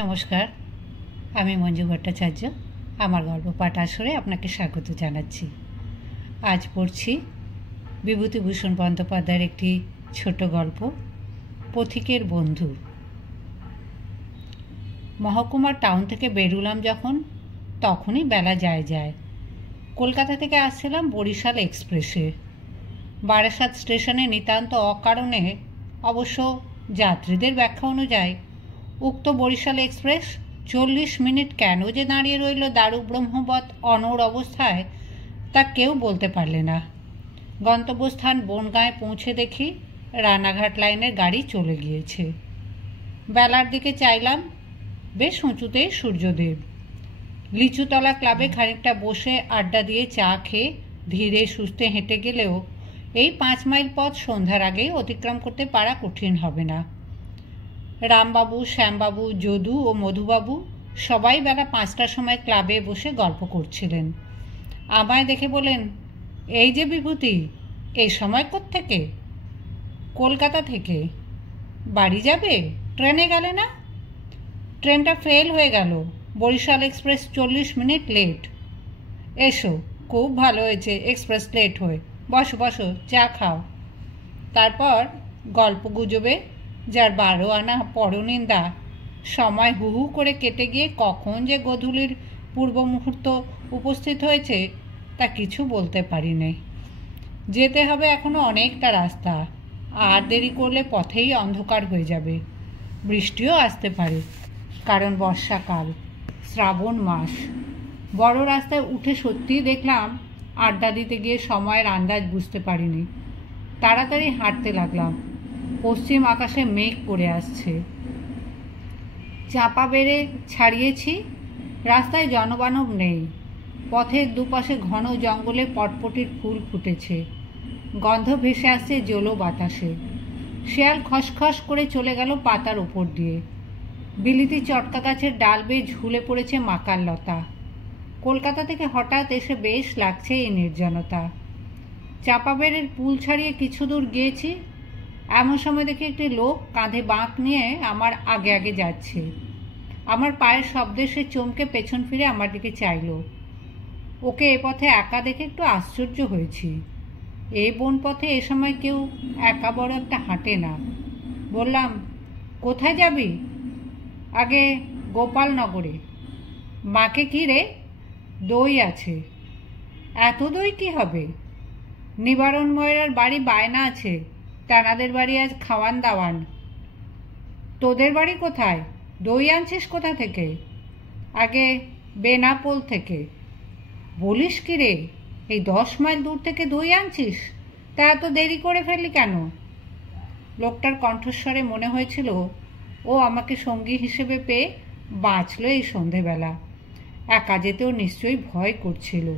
নমস্কার, আমি মঞ্জু ভট্টাচার্য। আমার গল্প পাঠ আসরে আপনাকে স্বাগত জানাচ্ছি। আজ পড়ছি বিভূতিভূষণ বন্দ্যোপাধ্যায়ের একটি ছোট গল্প, পথিকের বন্ধু। মহকুমার টাউন থেকে বেরুলাম যখন, তখনই বেলা যায়। কলকাতা থেকে আসছিলাম বরিশাল এক্সপ্রেসে। বারাসাত স্টেশনে নিতান্ত অকারণে, অবশ্য যাত্রীদের ব্যাখ্যা অনুযায়ী, উক্ত বরিশাল এক্সপ্রেস 40 মিনিট কেন যে দাঁড়িয়ে রইল দারু ব্রহ্মবৎ অনড় অবস্থায়, তা কেউ বলতে পারলে না। গন্তব্যস্থান বনগাঁয়ে পৌঁছে দেখি রানাঘাট লাইনের গাড়ি চলে গিয়েছে। বেলার দিকে চাইলাম, বেশ উঁচুতেই সূর্যদেব। লিচুতলা ক্লাবে খানিকটা বসে আড্ডা দিয়ে চা খেয়ে ধীরে সুস্থে হেঁটে গেলেও এই 5 মাইল পথ সন্ধ্যার আগেই অতিক্রম করতে পারা কঠিন হবে না। রামবাবু, শ্যামবাবু, যদু ও মধুবাবু সবাই বেলা 5টার সময় ক্লাবে বসে গল্প করছিলেন। আমায় দেখে বলেন, এই যে বিভূতি, এই সময় কোত্থেকে? কলকাতা থেকে। বাড়ি যাবে? ট্রেনে গেলে না? ট্রেনটা ফেল হয়ে গেল, বরিশাল এক্সপ্রেস 40 মিনিট লেট। এসো, খুব ভালো হয়েছে এক্সপ্রেস লেট হয়ে। বসো বসো, চা খাও। তারপর গল্প গুজবে যার 12 আনা পরনিন্দা, সময় হুহু করে কেটে গিয়ে কখন যে গোধূলির পূর্ব মুহূর্ত উপস্থিত হয়েছে তা কিছু বলতে পারি নাই। যেতে হবে এখনো অনেকটা রাস্তা, আর দেরি করলে পথেই অন্ধকার হয়ে যাবে। বৃষ্টিও আসতে পারে, কারণ বর্ষাকাল, শ্রাবণ মাস। বড় রাস্তায় উঠে সত্যিই দেখলাম আড্ডা দিতে গিয়ে সময়ের আন্দাজ বুঝতে পারিনি। তাড়াতাড়ি হাঁটতে লাগলাম। পশ্চিম আকাশে মেঘ করে আসছে। চাপা বেড়ে ছাড়িয়েছি। রাস্তায় জনবানব নেই। পথের দুপাশে ঘন জঙ্গলে পটপটির ফুল ফুটেছে। গন্ধ ভেসে আসছে জলো বাতাসে। শেয়াল খসখস করে চলে গেল পাতার উপর দিয়ে। বিলিতি চটকা গাছের ডাল বেয়ে ঝুলে পড়েছে মাকার লতা। কলকাতা থেকে হঠাৎ এসে বেশ লাগছে এই নির্জনতা। চাপা বেড়ের পুল ছাড়িয়ে কিছু দূর গিয়েছি, এমন সময় দেখে একটি লোক কাঁধে বাঁক নিয়ে আমার আগে আগে যাচ্ছে। আমার পায়ের শব্দে সে চমকে পেছন ফিরে আমার দিকে চাইল। ওকে এ পথে একা দেখে একটু আশ্চর্য হয়েছি। এই বন পথে এ সময় কেউ একা বড় একটা হাঁটে না। বললাম, কোথায় যাবি? আগে গোপালনগরে। মাকে কি রে? দই আছে। এত দই কি হবে? নিবারণ ময়রার বাড়ি বায়না আছে, টানাদের বাড়ি আজ খাওয়ান দাওয়ান। তোদের বাড়ি কোথায়? দই আনছিস কোথা থেকে? আগে বেনাপোল থেকে। বলিস কি রে, এই 10 মাইল দূর থেকে দই আনছিস? তা এত দেরি করে ফেললি কেন? লোকটার কণ্ঠস্বরে মনে হয়েছিল ও আমাকে সঙ্গী হিসেবে পেয়ে বাঁচল এই সন্ধেবেলা। একা যেতেও নিশ্চয়ই ভয় করছিল।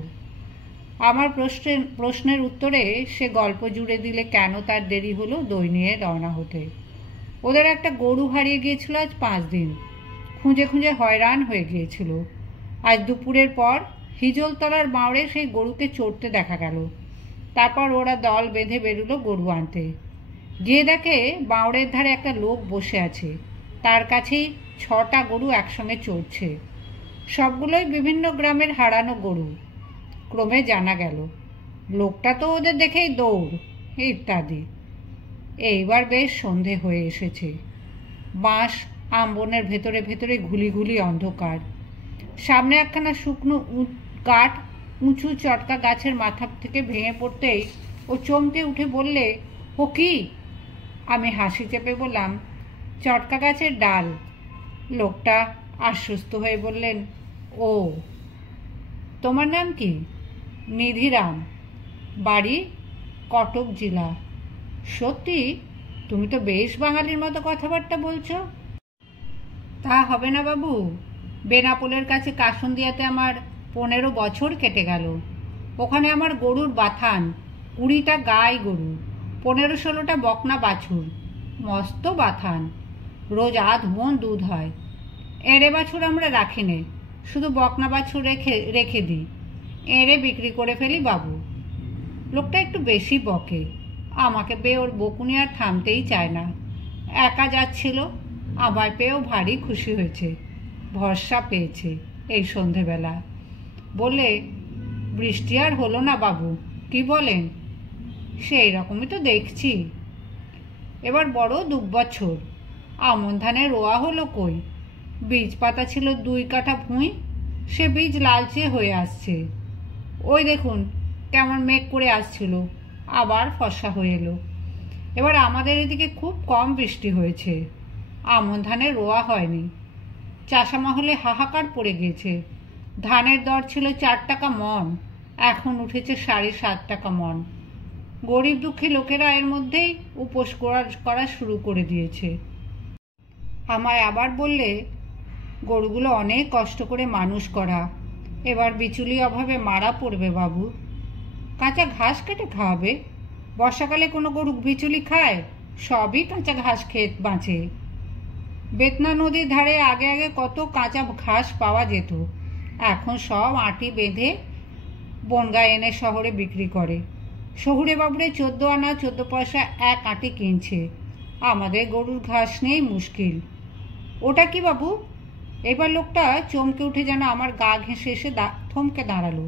আমার প্রশ্নের উত্তরে সে গল্প জুড়ে দিলে কেন তার দেরি হলো দই নিয়ে রওনা হতে। ওদের একটা গরু হারিয়ে গিয়েছিল আজ 5 দিন। খুঁজে খুঁজে হয়রান হয়ে গিয়েছিল। আজ দুপুরের পর হিজলতলার বাঁড়ে সেই গরুকে চড়তে দেখা গেল। তারপর ওরা দল বেঁধে বেরুলো গরু আনতে। গিয়ে দেখে বাঁড়ের ধারে একটা লোক বসে আছে, তার কাছেই 6টা গরু একসঙ্গে চড়ছে। সবগুলোই বিভিন্ন গ্রামের হারানো গরু। ক্রমে জানা গেল লোকটা তো ওদের দেখেই দৌড় ইত্যাদি। এইবার বেশ সন্ধে হয়ে এসেছে। বাঁশ আমবনের ভেতরে ভেতরে ঘুলি ঘুলি অন্ধকার। সামনে একখানা শুকনো কাঠ উঁচু চটকা গাছের মাথা থেকে ভেঙে পড়তেই ও চমকে উঠে বললে, ও কি? আমি হাসি চেপে বললাম, চটকা গাছের ডাল। লোকটা আশ্বস্ত হয়ে বললেন, ও। তোমার নাম কি? নিধিরাম। বাড়ি কটক জেলা। সত্যি? তুমি তো বেশ বাঙালির মতো কথাবার্তা বলছো। তা হবে না বাবু, বেনাপোলের কাছে কাসুন্দিয়াতে আমার 15 বছর কেটে গেল। ওখানে আমার গরুর বাথান, 20টা গাই গরু, 15-16টা বকনা বাছুর। মস্ত বাথান, রোজ আধ মন দুধ হয়। এঁড়ে বাছুর আমরা রাখি নে, শুধু বকনা বাছুর রেখে দিই। এঁড়ে বিক্রি করে ফেলি বাবু। লোকটা একটু বেশি বকে। আমাকে পেয়ে ওর বকুনি আর থামতেই চায় না। একা যাচ্ছিল, আমায় পেয়েও ভারী খুশি হয়েছে। ভরসা পেয়েছে এই সন্ধেবেলা। বললে, বৃষ্টি আর হলো না বাবু, কি বলেন? সেই রকমই তো দেখছি। এবার বড় দুবছর। আমন ধানের রোয়া হলো কই? বীজ পাতা ছিল 2 কাঠা ভুঁই, সে বীজ লালচে হয়ে আসছে। ওই দেখুন কেমন মেঘ করে আসছিল, আবার ফর্সা হয়ে এলো। এবার আমাদের এদিকে খুব কম বৃষ্টি হয়েছে, আমন ধানের রোয়া হয়নি। চাষা মহলে হাহাকার পড়ে গিয়েছে। ধানের দর ছিল 4 টাকা মণ, এখন উঠেছে 7.5 টাকা মণ। গরিব দুঃখী লোকেরা এর মধ্যেই উপোস করা শুরু করে দিয়েছে। আমায় আবার বললে, গরুগুলো অনেক কষ্ট করে মানুষ করা, এবার বিচুলি অভাবে মারা পড়বে বাবু। কাঁচা ঘাস কেটে খাওয়াবে। বর্ষাকালে কোনো গরু বিচুলি খায়? সবই কাঁচা ঘাস খেয়ে বাঁচে। বেতনা নদীর ধারে আগে আগে কত কাঁচা ঘাস পাওয়া যেত, এখন সব আঁটি বেঁধে বনগায় এনে শহরে বিক্রি করে। শহুরে বাবুরে 14 আনা 14 পয়সা 1 আঁটি কিনছে। আমাদের গরুর ঘাস নেই, মুশকিল। ওটা কি বাবু? এবার লোকটা চমকে উঠে যেন আমার গা ঘেঁষে এসে থমকে দাঁড়ালো।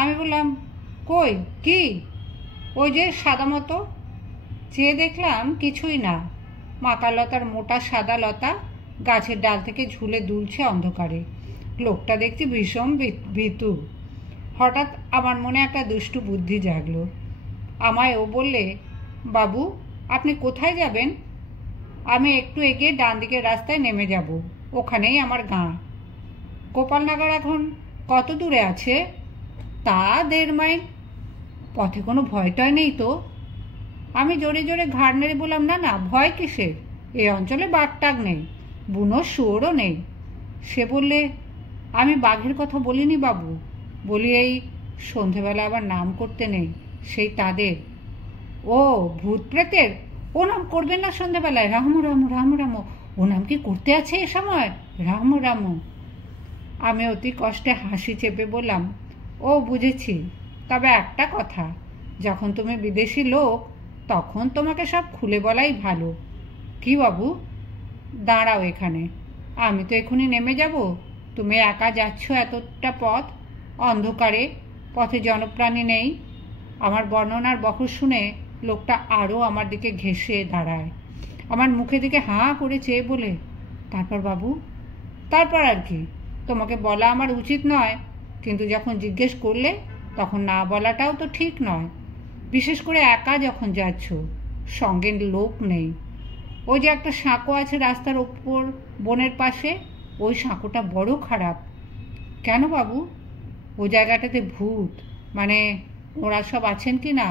আমি বললাম, কই কি? ওই যে সাদা মতো। চেয়ে দেখলাম কিছুই না, মাকালতার মোটা সাদা লতা গাছের ডাল থেকে ঝুলে দুলছে অন্ধকারে। লোকটা দেখছি ভীষণ ভীতু। হঠাৎ আমার মনে একটা দুষ্টু বুদ্ধি জাগলো। আমায় ও বললে, বাবু আপনি কোথায় যাবেন? আমি একটু এগিয়ে ডান দিকের রাস্তায় নেমে যাব, ওখানেই আমার গাঁ। গোপালনগর এখন কত দূরে আছে? তা 1.5 মাইল। পথে কোনো ভয় টয় নেই তো? আমি জোরে জোরে ঘাড় নেড়ে বললাম, না না, ভয় কিসের? এই অঞ্চলে বাঘটাগ নেই, বুনো শুয়োরও নেই। সে বললে, আমি বাঘের কথা বলিনি বাবু, বলি এই সন্ধেবেলা আবার নাম করতে নেই, সেই তাদের। ও ভূত প্রেতের? ও নাম করবেন না সন্ধেবেলায়, রাম রাম রাম রাম। ও নাম কি করতে আছে এ সময়? রাম রাম। আমি অতি কষ্টে হাসি চেপে বললাম, ও বুঝেছি, তবে একটা কথা, যখন তুমি বিদেশি লোক তখন তোমাকে সব খুলে বলাই ভালো। কি বাবু? দাঁড়াও এখানে, আমি তো এখনই নেমে যাব। তুমি একা যাচ্ছ এতটা পথ, অন্ধকারে, পথে জনপ্রাণী নেই। আমার বর্ণনার বহর শুনে লোকটা আরও আমার দিকে ঘেঁষে দাঁড়ায়। আমার মুখের দিকে হাঁ করে চেয়ে বলে, তারপর বাবু? তারপর আর কি, তোমাকে বলা আমার উচিত নয়, কিন্তু যখন জিজ্ঞেস করলে তখন না বলাটাও তো ঠিক নয়, বিশেষ করে একা যখন যাচ্ছ, সঙ্গে লোক নেই। ওই যে একটা সাঁকো আছে রাস্তার ওপর বনের পাশে, ওই সাঁকোটা বড় খারাপ। কেন বাবু? ওই জায়গাটাতে ভূত, মানে ওরা সব আছেন কি না?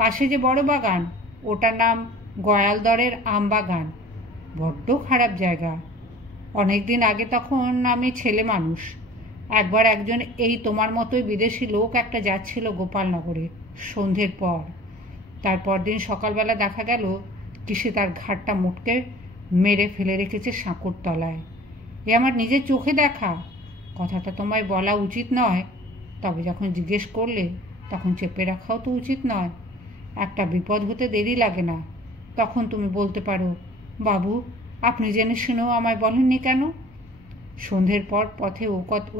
পাশে যে বড় বাগান, ওটার নাম গয়ালদরের আম বাগান, বড্ড খারাপ জায়গা। অনেক দিন আগে তখন আমি ছেলে মানুষ, একবার একজন এই তোমার মতোই বিদেশি লোক একটা যাচ্ছিল গোপালনগরে সন্ধ্যের পর। তারপর দিন সকালবেলা দেখা গেল কিসে তার ঘাটটা মোটকে মেরে ফেলে রেখেছে সাঁকোর তলায়। এ আমার নিজের চোখে দেখা, কথাটা তোমায় বলা উচিত নয়, তবে যখন জিজ্ঞেস করলে তখন চেপে রাখাও তো উচিত নয়। একটা বিপদ হতে দেরি লাগে না, তখন তুমি বলতে পারো, বাবু আপনি জেনে শুনেও আমায় বলেননি কেন? সন্ধ্যের পর পথে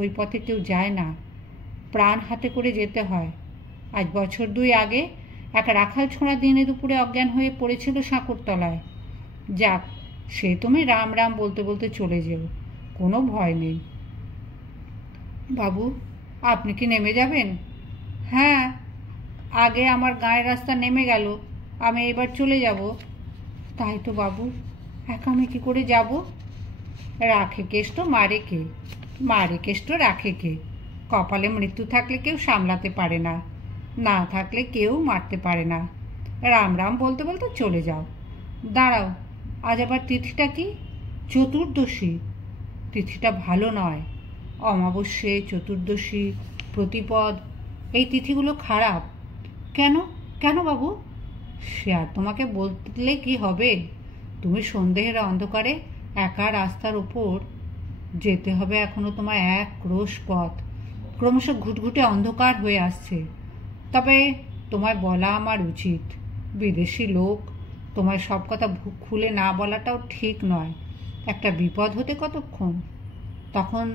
ওই পথে কেউ যায় না, প্রাণ হাতে করে যেতে হয়। আজ বছর 2 আগে এক রাখাল ছোঁড়া দিনে দুপুরে অজ্ঞান হয়ে পড়েছিল সাঁকোর তলায়। যাক, সে তুমি রাম রাম বলতে বলতে চলে যেও, কোনো ভয় নেই। বাবু আপনি কি নেমে যাবেন? হ্যাঁ, আগে আমার গায়ের রাস্তা নেমে গেল, আমি এবার চলে যাব। তাই তো বাবু, একা আমি কী করে যাব? রাখে কেষ্ট মারে কে, মারে কেষ্ট রাখে কে। কপালে মৃত্যু থাকলে কেউ সামলাতে পারে না, না থাকলে কেউ মারতে পারে না। রাম রাম বলতে বলতে চলে যাও। দাঁড়াও, আজ আবার তিথিটা কি? চতুর্দশী। তিথিটা ভালো নয়। অমাবস্যে, চতুর্দশী, প্রতিপদ, এই তিথিগুলো খারাপ। কেন কেন বাবু? সে আর তোমাকে বললে কি হবে? তুমি সন্দেহের অন্ধকারে একা রাস্তার উপর যেতে হবে, এখনো তোমার 1 ক্রোশ পথ, ক্রমশ ঘুটঘুটে অন্ধকার হয়ে আসছে। তবে তোমায় বলা আমার উচিত, বিদেশি লোক, তোমায় সব কথা খুলে না বলাটাও ঠিক নয়। একটা বিপদ হতে কতক্ষণ? তখন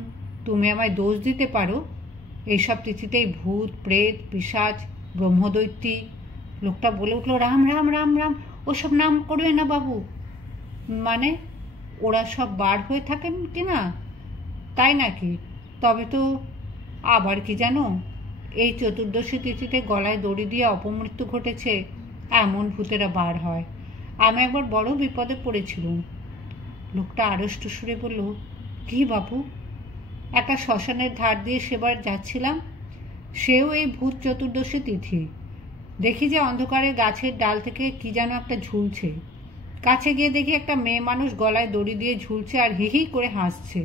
তুমি আমায় দোষ দিতে পারো এইসব তিথিতেই ভূত প্রেত পিশাচ ব্রহ্মদৈত্যী। লোকটা বলে উঠল, রাম রাম রাম রাম, ওসব নাম করবে না বাবু। মানে ওরা সব বার হয়ে থাকেন কি না? তাই নাকি? তবে তো আবার কি জানো, এই চতুর্দশী তিথিতে গলায় দড়ি দিয়ে অপমৃত্যু ঘটেছে এমন ভূতেরা বার হয়। আমি একবার বড় বিপদে পড়েছিলাম। লোকটা আড়ষ্ট সুরে বলল, কি বাবু? একটা শ্মশানের ধার দিয়ে সেবার যাচ্ছিলাম, সেও এই ভূত চতুর্দশী তিথি। দেখি যে অন্ধকারে গাছের ডাল থেকে কি যেন একটা ঝুলছে। কাছে গিয়ে দেখি একটা মেয়ে মানুষ গলায় দড়ি দিয়ে ঝুলছে আর হি হি করে হাসছে।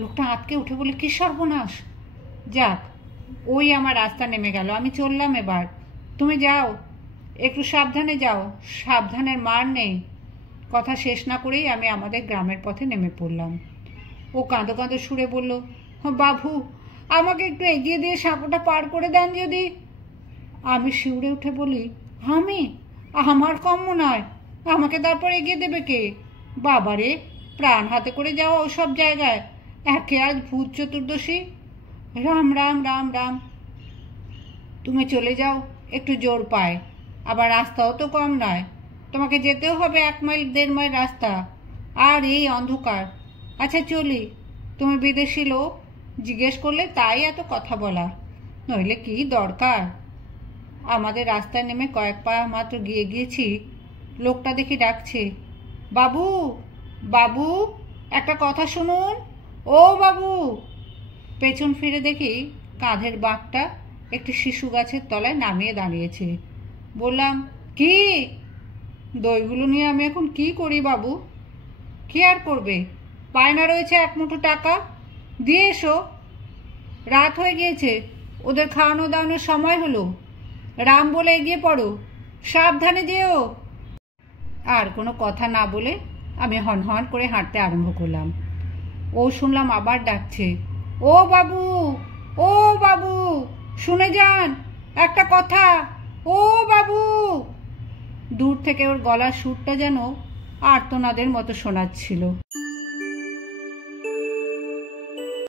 লোকটা আঁতকে উঠে বলে, কি সর্বনাশ! যাক, ওই আমার রাস্তা নেমে গেল, আমি চললাম এবার। তুমি যাও, একটু সাবধানে যাও, সাবধানের মার নেই। কথা শেষ না করেই আমি আমাদের গ্রামের পথে নেমে পড়লাম। ও কাঁদো কাঁদো সুরে বলল, বাবু, আমাকে একটু এগিয়ে দিয়ে সাঁকোটা পার করে দেন যদি। আমি শিউরে উঠে বলি, আমার কম্য নয়, আমাকে তারপর এগিয়ে দেবে কে? বাবারে, প্রাণ হাতে করে যাওয়া ওসব জায়গায়, একে আজ ভূত চতুর্দশী। রাম রাম রাম রাম। তুমি চলে যাও, একটু জোর পায়, আবার রাস্তাও তো কম নয়, তোমাকে যেতেও হবে 1 মাইল 1.5 মাইল রাস্তা, আর এই অন্ধকার। আচ্ছা চলি, তুমি বিদেশি লোক, জিজ্ঞেস করলে তাই এত কথা বলা, নইলে কি দরকার? আমাদের রাস্তায় নেমে কয়েক পা মাত্র গিয়েছি, লোকটা দেখি ডাকছে, বাবু বাবু, একটা কথা শুনুন, ও বাবু। পেছন ফিরে দেখি কাঁধের বাঁকটা একটি শিশু গাছের তলায় নামিয়ে দাঁড়িয়েছে। বললাম, কি? দইগুলো নিয়ে আমি এখন কি করি বাবু? কি আর করবে, বায়না রয়েছে 1 মুঠো টাকা, দিয়ে এসো। রাত হয়ে গিয়েছে, ওদের খাওয়ানো দাওয়ানোর সময় হলো। রাম বলে এগিয়ে পড়ো, সাবধানে যেও। আর কোনো কথা না বলে আমি হনহন করে হাঁটতে আরম্ভ করলাম। ও শুনলাম আবার ডাকছে, ও বাবু, ও বাবু, শুনে যান, একটা কথা, ও বাবু। দূর থেকে ওর গলার সুরটা যেন আর্তনাদের মতো শোনাচ্ছিল।